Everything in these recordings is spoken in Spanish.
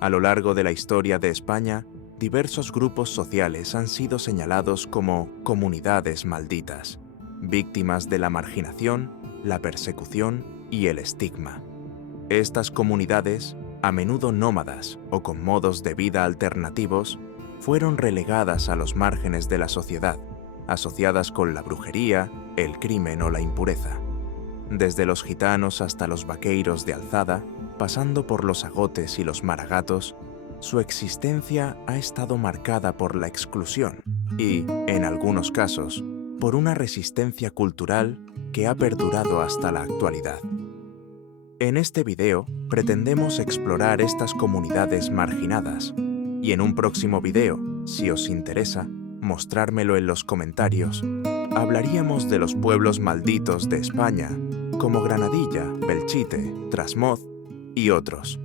A lo largo de la historia de España, diversos grupos sociales han sido señalados como comunidades malditas, víctimas de la marginación, la persecución y el estigma. Estas comunidades, a menudo nómadas o con modos de vida alternativos, fueron relegadas a los márgenes de la sociedad, asociadas con la brujería, el crimen o la impureza. Desde los gitanos hasta los vaqueiros de alzada, pasando por los agotes y los maragatos, su existencia ha estado marcada por la exclusión y, en algunos casos, por una resistencia cultural que ha perdurado hasta la actualidad. En este video pretendemos explorar estas comunidades marginadas y en un próximo video, si os interesa, mostrármelo en los comentarios, hablaríamos de los pueblos malditos de España, como Granadilla, Belchite, Trasmoz y otros.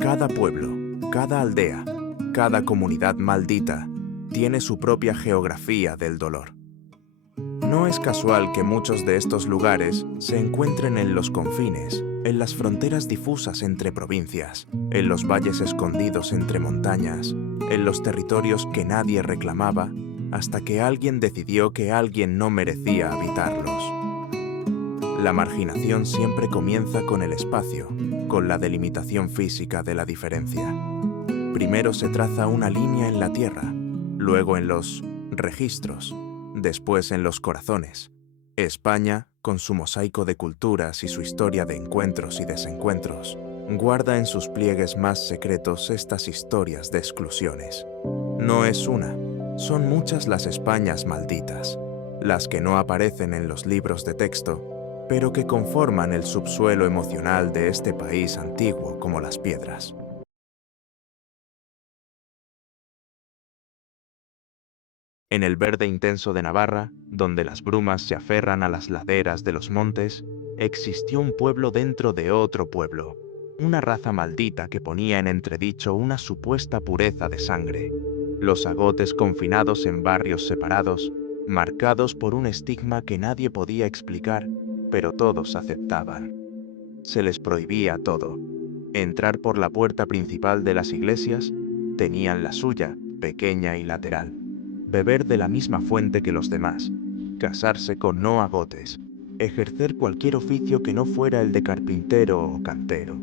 Cada pueblo, cada aldea, cada comunidad maldita tiene su propia geografía del dolor. No es casual que muchos de estos lugares se encuentren en los confines, en las fronteras difusas entre provincias, en los valles escondidos entre montañas, en los territorios que nadie reclamaba, hasta que alguien decidió que alguien no merecía habitarlos. La marginación siempre comienza con el espacio, con la delimitación física de la diferencia. Primero se traza una línea en la tierra, luego en los registros, después en los corazones. España, con su mosaico de culturas y su historia de encuentros y desencuentros, guarda en sus pliegues más secretos estas historias de exclusiones. No es una, son muchas las Españas malditas, las que no aparecen en los libros de texto, pero que conforman el subsuelo emocional de este país antiguo como las piedras. En el verde intenso de Navarra, donde las brumas se aferran a las laderas de los montes, existió un pueblo dentro de otro pueblo, una raza maldita que ponía en entredicho una supuesta pureza de sangre. Los agotes confinados en barrios separados, marcados por un estigma que nadie podía explicar, pero todos aceptaban. Se les prohibía todo. Entrar por la puerta principal de las iglesias, tenían la suya, pequeña y lateral. Beber de la misma fuente que los demás, casarse con no agotes, ejercer cualquier oficio que no fuera el de carpintero o cantero.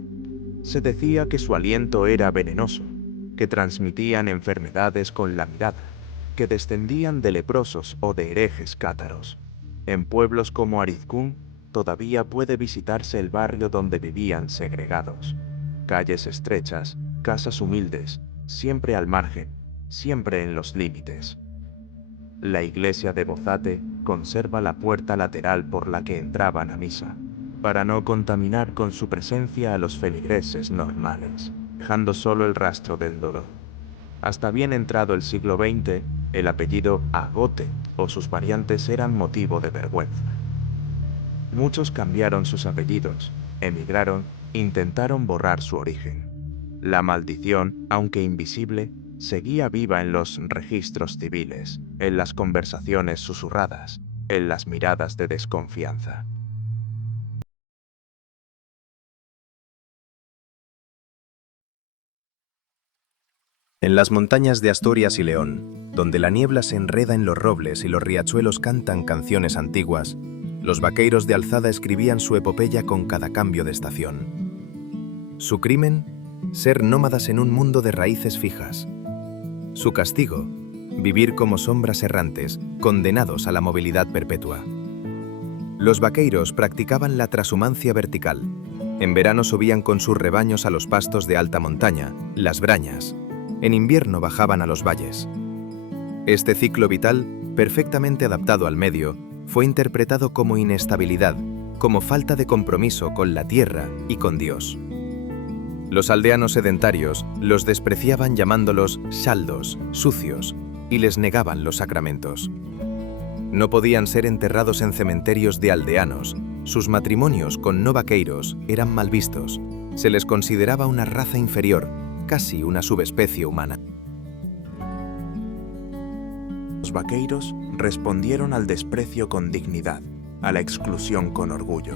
Se decía que su aliento era venenoso, que transmitían enfermedades con la mirada, que descendían de leprosos o de herejes cátaros. En pueblos como Arizcún, todavía puede visitarse el barrio donde vivían segregados. Calles estrechas, casas humildes, siempre al margen, siempre en los límites. La iglesia de Bozate conserva la puerta lateral por la que entraban a misa, para no contaminar con su presencia a los feligreses normales, dejando solo el rastro del dolor. Hasta bien entrado el siglo XX, el apellido Agote o sus variantes eran motivo de vergüenza. Muchos cambiaron sus apellidos, emigraron, intentaron borrar su origen. La maldición, aunque invisible, seguía viva en los registros civiles, en las conversaciones susurradas, en las miradas de desconfianza. En las montañas de Asturias y León, donde la niebla se enreda en los robles y los riachuelos cantan canciones antiguas, los vaqueiros de alzada escribían su epopeya con cada cambio de estación. Su crimen, ser nómadas en un mundo de raíces fijas. Su castigo, vivir como sombras errantes, condenados a la movilidad perpetua. Los vaqueiros practicaban la trashumancia vertical. En verano subían con sus rebaños a los pastos de alta montaña, las brañas. En invierno bajaban a los valles. Este ciclo vital, perfectamente adaptado al medio, fue interpretado como inestabilidad, como falta de compromiso con la tierra y con Dios. Los aldeanos sedentarios los despreciaban llamándolos saldos, sucios, y les negaban los sacramentos. No podían ser enterrados en cementerios de aldeanos, sus matrimonios con no vaqueiros eran mal vistos, se les consideraba una raza inferior, casi una subespecie humana. Los vaqueiros respondieron al desprecio con dignidad, a la exclusión con orgullo.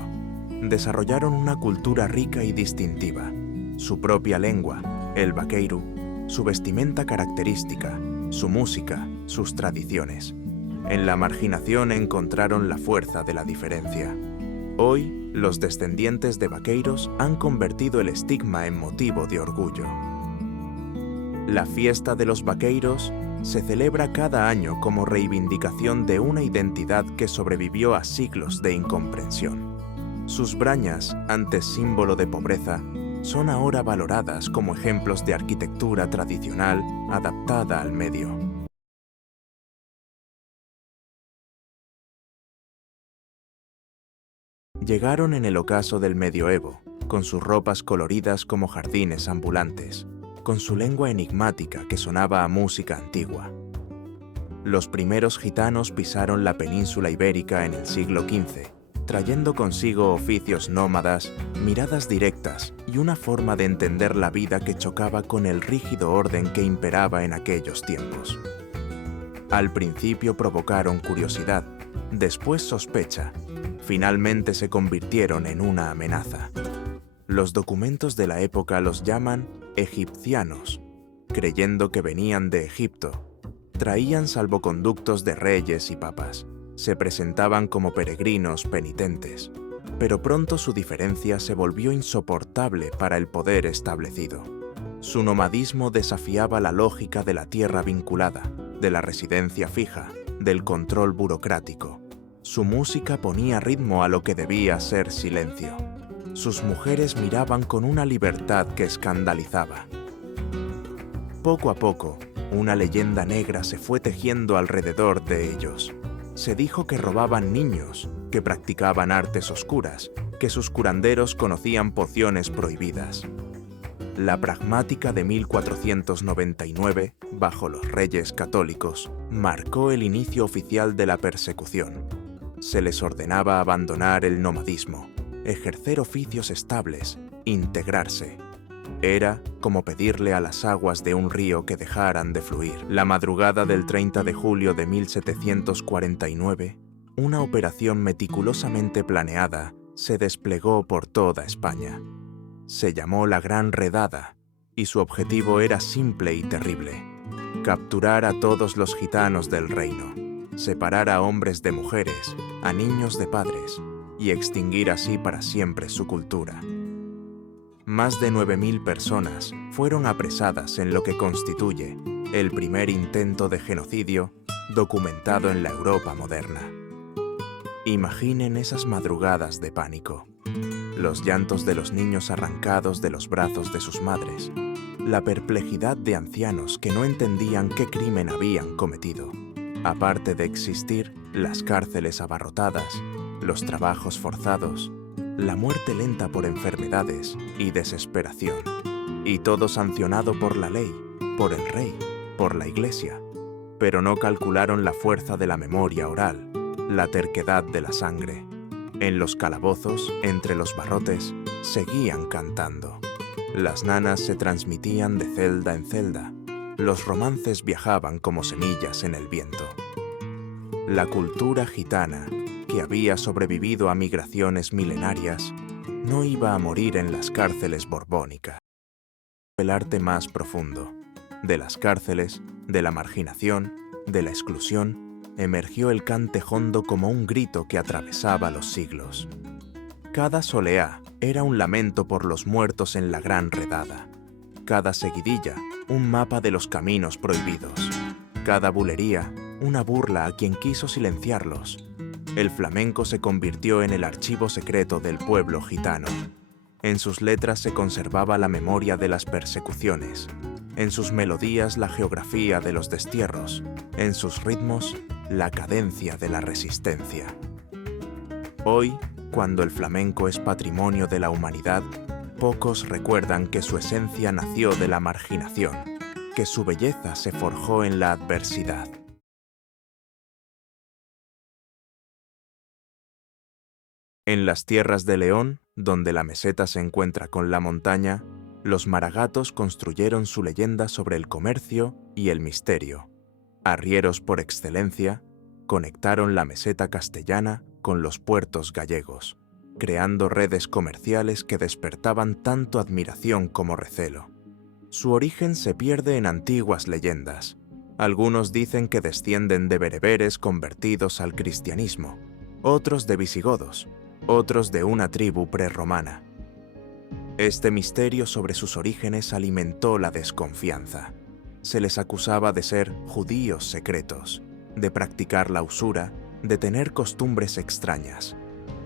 Desarrollaron una cultura rica y distintiva, su propia lengua, el vaqueiro, su vestimenta característica, su música, sus tradiciones. En la marginación encontraron la fuerza de la diferencia. Hoy, los descendientes de vaqueiros han convertido el estigma en motivo de orgullo. La fiesta de los vaqueiros se celebra cada año como reivindicación de una identidad que sobrevivió a siglos de incomprensión. Sus brañas, antes símbolo de pobreza, son ahora valoradas como ejemplos de arquitectura tradicional adaptada al medio. Llegaron en el ocaso del medioevo, con sus ropas coloridas como jardines ambulantes, con su lengua enigmática que sonaba a música antigua. Los primeros gitanos pisaron la península ibérica en el siglo XV, trayendo consigo oficios nómadas, miradas directas y una forma de entender la vida que chocaba con el rígido orden que imperaba en aquellos tiempos. Al principio provocaron curiosidad, después sospecha, finalmente se convirtieron en una amenaza. Los documentos de la época los llaman egipcianos, creyendo que venían de Egipto. Traían salvoconductos de reyes y papas. Se presentaban como peregrinos penitentes, pero pronto su diferencia se volvió insoportable para el poder establecido. Su nomadismo desafiaba la lógica de la tierra vinculada, de la residencia fija, del control burocrático. Su música ponía ritmo a lo que debía ser silencio. Sus mujeres miraban con una libertad que escandalizaba. Poco a poco, una leyenda negra se fue tejiendo alrededor de ellos. Se dijo que robaban niños, que practicaban artes oscuras, que sus curanderos conocían pociones prohibidas. La pragmática de 1499, bajo los reyes católicos, marcó el inicio oficial de la persecución. Se les ordenaba abandonar el nomadismo, ejercer oficios estables, integrarse. Era como pedirle a las aguas de un río que dejaran de fluir. La madrugada del 30 de julio de 1749, una operación meticulosamente planeada se desplegó por toda España. Se llamó la Gran Redada, y su objetivo era simple y terrible: capturar a todos los gitanos del reino, separar a hombres de mujeres, a niños de padres, y extinguir así para siempre su cultura. Más de 9.000 personas fueron apresadas en lo que constituye el primer intento de genocidio documentado en la Europa moderna. Imaginen esas madrugadas de pánico, los llantos de los niños arrancados de los brazos de sus madres, la perplejidad de ancianos que no entendían qué crimen habían cometido. Aparte de existir, las cárceles abarrotadas, los trabajos forzados, la muerte lenta por enfermedades y desesperación. Y todo sancionado por la ley, por el rey, por la iglesia. Pero no calcularon la fuerza de la memoria oral, la terquedad de la sangre. En los calabozos, entre los barrotes, seguían cantando. Las nanas se transmitían de celda en celda. Los romances viajaban como semillas en el viento. La cultura gitana, que había sobrevivido a migraciones milenarias, no iba a morir en las cárceles borbónicas. El arte más profundo. De las cárceles, de la marginación, de la exclusión, emergió el cante jondo como un grito que atravesaba los siglos. Cada soleá era un lamento por los muertos en la Gran Redada. Cada seguidilla, un mapa de los caminos prohibidos. Cada bulería, una burla a quien quiso silenciarlos. El flamenco se convirtió en el archivo secreto del pueblo gitano. En sus letras se conservaba la memoria de las persecuciones, en sus melodías la geografía de los destierros, en sus ritmos la cadencia de la resistencia. Hoy, cuando el flamenco es patrimonio de la humanidad, pocos recuerdan que su esencia nació de la marginación, que su belleza se forjó en la adversidad. En las tierras de León, donde la meseta se encuentra con la montaña, los maragatos construyeron su leyenda sobre el comercio y el misterio. Arrieros por excelencia, conectaron la meseta castellana con los puertos gallegos, creando redes comerciales que despertaban tanto admiración como recelo. Su origen se pierde en antiguas leyendas. Algunos dicen que descienden de bereberes convertidos al cristianismo, otros de visigodos, otros de una tribu prerromana. Este misterio sobre sus orígenes alimentó la desconfianza. Se les acusaba de ser judíos secretos, de practicar la usura, de tener costumbres extrañas.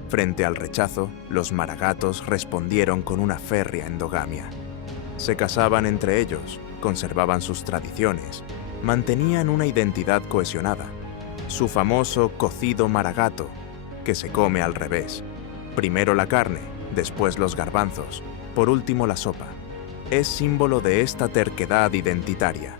Frente al rechazo, los maragatos respondieron con una férrea endogamia. Se casaban entre ellos, conservaban sus tradiciones, mantenían una identidad cohesionada. Su famoso cocido maragato, que se come al revés. Primero la carne, después los garbanzos, por último la sopa. Es símbolo de esta terquedad identitaria.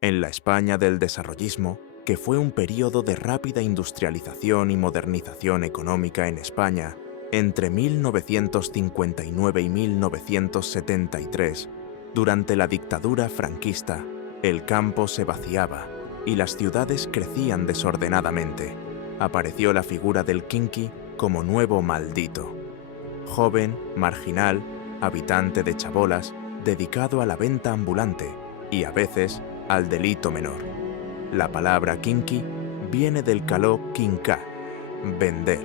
En la España del desarrollismo, que fue un período de rápida industrialización y modernización económica en España, entre 1959 y 1973, durante la dictadura franquista, el campo se vaciaba y las ciudades crecían desordenadamente. Apareció la figura del quinqui como nuevo maldito. Joven, marginal, habitante de chabolas, dedicado a la venta ambulante y a veces al delito menor. La palabra quinqui viene del caló quinca, vender.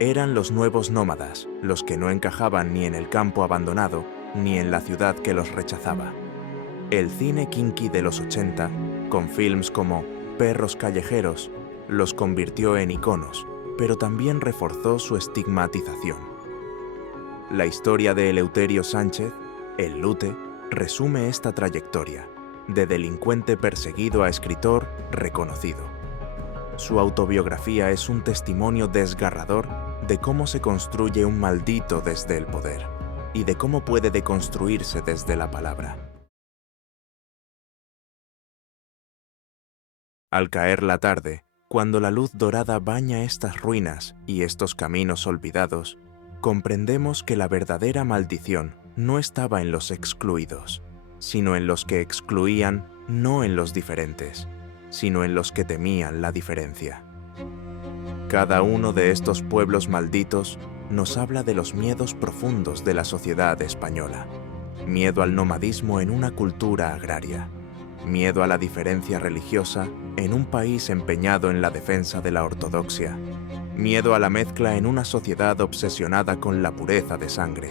Eran los nuevos nómadas, los que no encajaban ni en el campo abandonado ni en la ciudad que los rechazaba. El cine quinqui de los 80, con films como Perros callejeros, los convirtió en iconos, pero también reforzó su estigmatización. La historia de Eleuterio Sánchez, El Lute, resume esta trayectoria, de delincuente perseguido a escritor reconocido. Su autobiografía es un testimonio desgarrador de cómo se construye un maldito desde el poder y de cómo puede deconstruirse desde la palabra. Al caer la tarde, cuando la luz dorada baña estas ruinas y estos caminos olvidados, comprendemos que la verdadera maldición no estaba en los excluidos, sino en los que excluían, no en los diferentes, sino en los que temían la diferencia. Cada uno de estos pueblos malditos nos habla de los miedos profundos de la sociedad española. Miedo al nomadismo en una cultura agraria. Miedo a la diferencia religiosa en un país empeñado en la defensa de la ortodoxia. Miedo a la mezcla en una sociedad obsesionada con la pureza de sangre.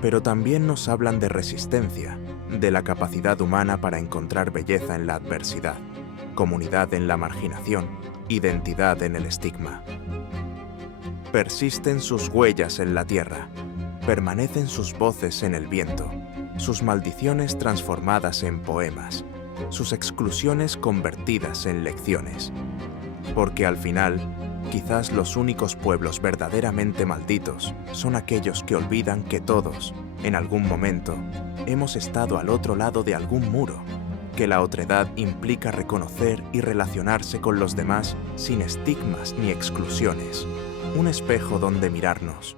Pero también nos hablan de resistencia, de la capacidad humana para encontrar belleza en la adversidad, comunidad en la marginación, identidad en el estigma. Persisten sus huellas en la tierra, permanecen sus voces en el viento, sus maldiciones transformadas en poemas, sus exclusiones convertidas en lecciones. Porque al final, quizás los únicos pueblos verdaderamente malditos son aquellos que olvidan que todos, en algún momento, hemos estado al otro lado de algún muro, que la otredad implica reconocer y relacionarse con los demás sin estigmas ni exclusiones, un espejo donde mirarnos,